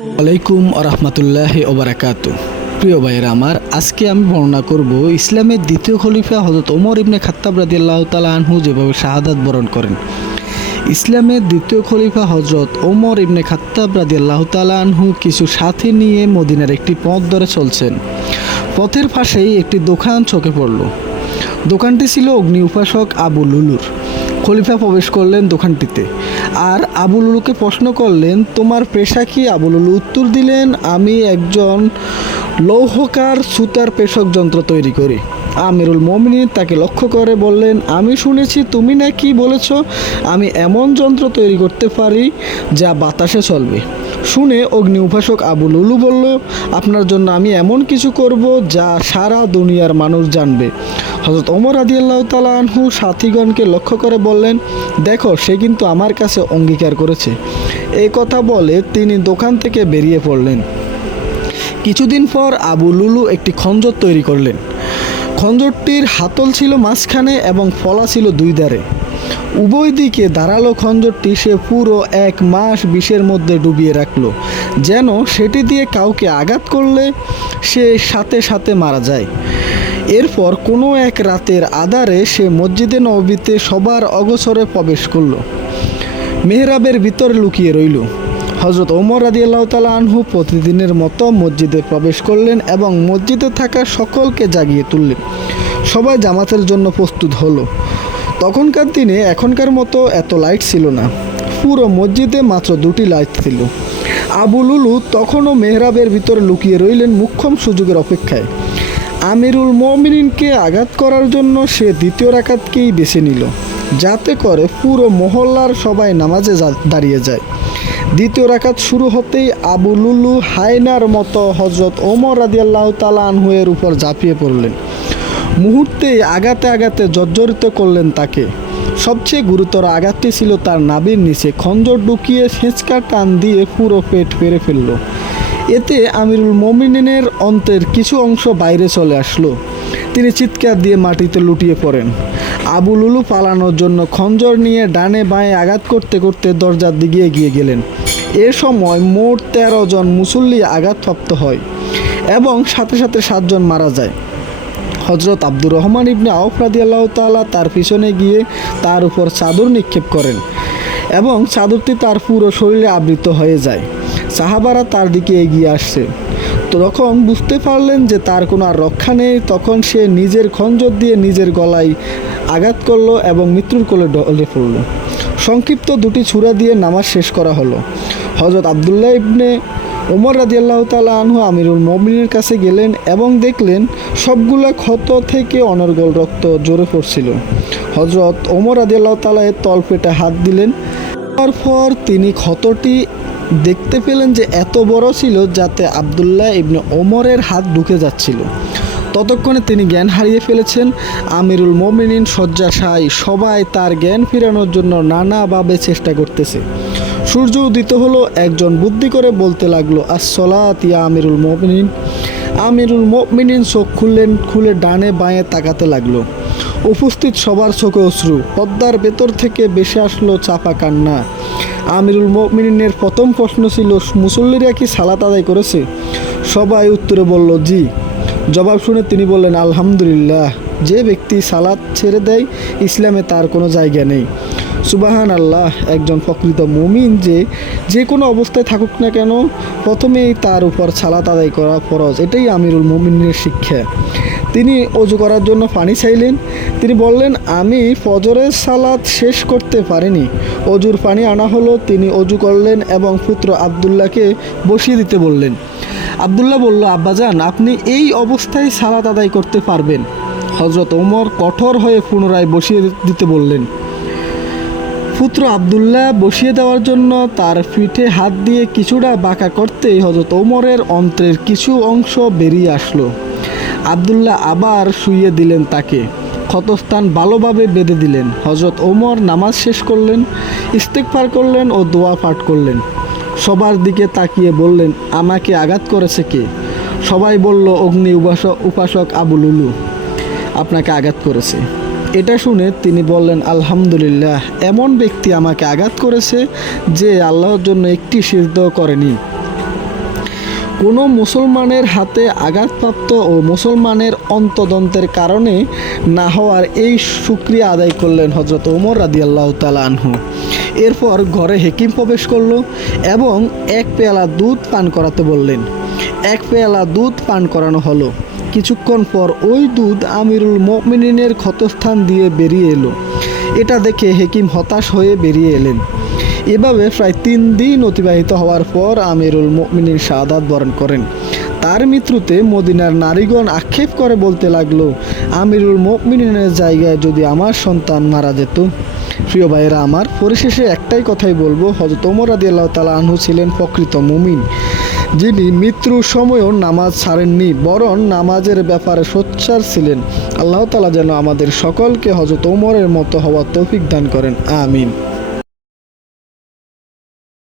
ওয়ালাইকুম আরহামতুল্লাহি ওবারাকাতু। প্রিয় ভাইয়েরা আমার, আজকে আমি বর্ণনা করব ইসলামের দ্বিতীয় খলিফা হযরত ওমর ইবনে খাত্তাব রাদিয়াল্লাহু তাআলা আনহু যেভাবে শাহাদাত বরণ করেন। ইসলামের দ্বিতীয় খলিফা হযরত ওমর ইবনে খাত্তাব রাদিয়াল্লাহু তাআলা আনহু কিছু সাথী নিয়ে মদিনার একটি পথ ধরে চলছেন। পথের পাশেই একটি দোকান চোখে পড়ল। দোকানটি ছিল অগ্নি উপাসক আবু লুলুর। খলিফা প্রবেশ করলেন দোকানটিতে আর আবু লুলুকে প্রশ্ন করলেন, তোমার পেশা কি? আবু লুলু উত্তর দিলেন, আমি একজন লৌহকার সুতার পেশক যন্ত্র তৈরি করি। আমিরুল মুমিনিন তাকে লক্ষ্য করে বললেন, আমি শুনেছি তুমি নাকি বলেছ আমি এমন যন্ত্র তৈরি করতে পারি যা বাতাসে চলবে। শুনে অগ্নি উপাসক আবু লুলু বলল, আপনার জন্য আমি এমন কিছু করব যা সারা দুনিয়ার মানুষ জানবে। হযরত ওমর রাদিয়াল্লাহু তাআলা আনহু সাথীগণকে লক্ষ্য করে বললেন, দেখো সে কিন্তু আমার কাছে অঙ্গীকার করেছে। এই কথা বলে তিনি দোকান থেকে বেরিয়ে পড়লেন। কিছুদিন পর আবু লুলু একটি খঞ্জর তৈরি করলেন। খঞ্জরটির হাতল ছিল মাঝখানে এবং ফলা ছিল দুই ধারে। উভয় দিকে ধারালো খঞ্জরটি সে পুরো 1 মাস বিষের মধ্যে ডুবিয়ে রাখল, যেন সেটি দিয়ে কাউকে আঘাত করলে সে সাথে সাথে মারা যায়। এরপর কোনো এক রাতের আধারে সে মসজিদে নববীতে সবার অগোচরে প্রবেশ করল। মেহরাবের ভিতরে লুকিয়ে রইল। হযরত ওমর রাদিয়াল্লাহু তাআলা আনহু প্রতিদিনের মতো মসজিদে প্রবেশ করলেন এবং মসজিদে থাকা সকলকে জাগিয়ে তুললেন। সবাই জামাতের জন্য প্রস্তুত হলো। তখনকার দিনে এখনকার মতো এত লাইট ছিল না। পুরো মসজিদে মাত্র 2টি লাইট ছিল। আবু লুলু তখনও মেহরাবের ভিতরে লুকিয়ে রইলেন মুখ্যম সুযোগের অপেক্ষায়। আমিরুল মুমিনিনকে আঘাত করার জন্য সে দ্বিতীয় রাকাতকেই বেছে নিল, যাতে করে পুরো মহল্লার সবাই নামাজে দাঁড়িয়ে যায়। দ্বিতীয় রাকাত শুরু হতেই আবু লুলু হায়নার মতো হযরত ওমর রাদিয়াল্লাহু তাআলা আনহু এর উপর ঝাঁপিয়ে পড়লেন। মুহূর্তেই আঘাতে আঘাতে জর্জরিত করলেন তাকে। সবচেয়ে গুরুতর আঘাতটি ছিল তার নাভির নিচে। খঞ্জর ঢুকিয়ে হেঁচকা টান দিয়ে পুরো পেট পেরে ফেলল। এতে আমিরুল মুমিনিনের অন্ত্রের কিছু অংশ বাইরে চলে আসলো। তিনি চিৎকার দিয়ে মাটিতে লুটিয়ে পড়েন। আবু লুলু পালানোর জন্য খঞ্জর নিয়ে ডানে বাঁয়ে আঘাত করতে করতে দরজার দিকে এগিয়ে গেলেন। এ সময় মোট 13 জন মুসল্লি আঘাতপ্রাপ্ত হয় এবং সাথে সাথে 7 জন মারা যায়। হযরত আব্দুর রহমান ইবনে আওফ রাদিয়াল্লাহু তাআলা তার পিছনে গিয়ে তার উপর চাদর নিক্ষেপ করেন এবং চাদরটি তার পুরো শরীরে আবৃত হয়ে যায়। সাহাবারা তার দিকে এগিয়ে আসছে। তখন বুঝতে পারলেন যে তার কোনো আর রক্ষা নেই। তখন সে নিজের খঞ্জর দিয়ে নিজের গলায় আঘাত করলো এবং মৃত্যুর কোলে ঢলে পড়ল। সংক্ষিপ্ত 2টি ছুরা দিয়ে নামাজ শেষ করা হলো। হযরত আব্দুল্লাহ ইবনে ওমর রাদিয়াল্লাহু তাআলা আনহু আমিরুল মুমিনিনের কাছে গেলেন এবং দেখলেন সবগুলা ক্ষত থেকে অনর্গল রক্ত ঝরে পড়ছিল। হযরত ওমর রাদিয়াল্লাহু তাআলা এর তলপেটে হাত দিলেন। তারপর তিনি ক্ষতটি দেখতে পেলেন যে এত বড় ছিল যাতে আব্দুল্লাহ ইবনে ওমরের হাত ঢুকে যাচ্ছিল। ততক্ষণে তিনি জ্ঞান হারিয়ে ফেলেছেন। আমিরুল মুমিনিন শয্যাশায়ী। সবাই তার জ্ঞান ফেরানোর জন্য নানাভাবে চেষ্টা করতেছে। সূর্য উদিত হলো। একজন বুদ্ধি করে বলতে লাগলো, আস-সালাত ইয়া আমিরুল মুমিনিন। আমিরুল মুমিনিন চোখ খুলে ডানে বাঁয়ে তাকাতে লাগলো। উপস্থিত সবার চোখে অশ্রু। পর্দার ভেতর থেকে ভেসে আসলো চাপা কান্না। আমিরুল মুমিনিনের প্রথম প্রশ্ন ছিল, মুসল্লিরা কি সালাত আদায় করেছে? সবাই উত্তরে বলল, জি। জবাব শুনে তিনি বললেন, আলহামদুলিল্লাহ। যে ব্যক্তি সালাত ছেড়ে দেয় ইসলামে তার কোনো জায়গা নেই। সুবাহান আল্লাহ। একজন প্রকৃত মুমিন যে কোনো অবস্থায় থাকুক না কেন, প্রথমেই তার উপর সালাত আদায় করা ফরজ। এটাই আমিরুল মুমিনের শিক্ষা। তিনি অজু করার জন্য পানি চাইলেন। তিনি বললেন, আমি ফজরের সালাত শেষ করতে পারিনি। অজুর পানি আনা হলো। তিনি অজু করলেন এবং পুত্র আবদুল্লাহকে বসিয়ে দিতে বললেন। আবদুল্লাহ বলল, আব্বাজান, আপনি এই অবস্থায় সালাত আদায় করতে পারবেন। হযরত ওমর কঠোর হয়ে পুনরায় বসিয়ে দিতে বললেন। পুত্র আবদুল্লাহ বসিয়ে দেওয়ার জন্য তার পিঠে হাত দিয়ে কিছুটা বাঁকা করতেই হযরত ওমরের অন্ত্রের কিছু অংশ বেরিয়ে আসলো। আবদুল্লাহ আবার শুইয়ে দিলেন তাকে। ক্ষতস্থান ভালোভাবে বেঁধে দিলেন। হযরত ওমর নামাজ শেষ করলেন, ইস্তেগফার করলেন ও দোয়া পাঠ করলেন। সবার দিকে তাকিয়ে বললেন, আমাকে আঘাত করেছে কে? সবাই বলল, অগ্নি উপাসক আবু লুলু আপনাকে আঘাত করেছে। এটা শুনে তিনি বললেন, আলহামদুলিল্লাহ, এমন ব্যক্তি আমাকে আঘাত করেছে যে আল্লাহর জন্য একটি সিজদাও করেনি। কোনো মুসলমানের হাতে আঘাতপ্রাপ্ত ও মুসলমানের অন্তদন্তের কারণে না হওয়ার এই শুকরিয়া আদায় করলেন হযরত ওমর রাদিয়াল্লাহু তাআলা আনহু। এরপর ঘরে হেকিম প্রবেশ করলো এবং এক পেয়ালা দুধ পান করাতে বললেন। এক পেয়ালা দুধ পান করানো হলো। কিছুক্ষণ পর ওই দুধ আমিরুল মুমিনিনের ক্ষতস্থান দিয়ে বেরিয়ে এলো। এটা দেখে হেকিম হতাশ হয়ে বেরিয়ে এলেন। এভাবে প্রায় 3 দিন অতিবাহিত হওয়ার পর আমিরুল মুমিনিন শাহাদাত বরণ করেন। তার মৃত্যুতে মদিনার নারীগণ আক্ষেপ করে বলতে লাগলো, আমিরুল মুমিনিনের জায়গায় যদি আমার সন্তান মারা যেত। প্রিয় ভাইয়েরা আমার, পরিশেষে একটাই কথাই বলবো, হযরত ওমর রাদিয়াল্লাহু তাআলা আনহু ছিলেন প্রকৃত মুমিন, যিনি মৃত্যুর সময়ও নামাজ ছাড়েননি, বরং নামাজের ব্যাপারে সোচ্চার ছিলেন। আল্লাহ তাআলা যেন আমাদের সকলকে হযরত ওমরের মতো হওয়ার তৌফিক দান করেন। আমিন।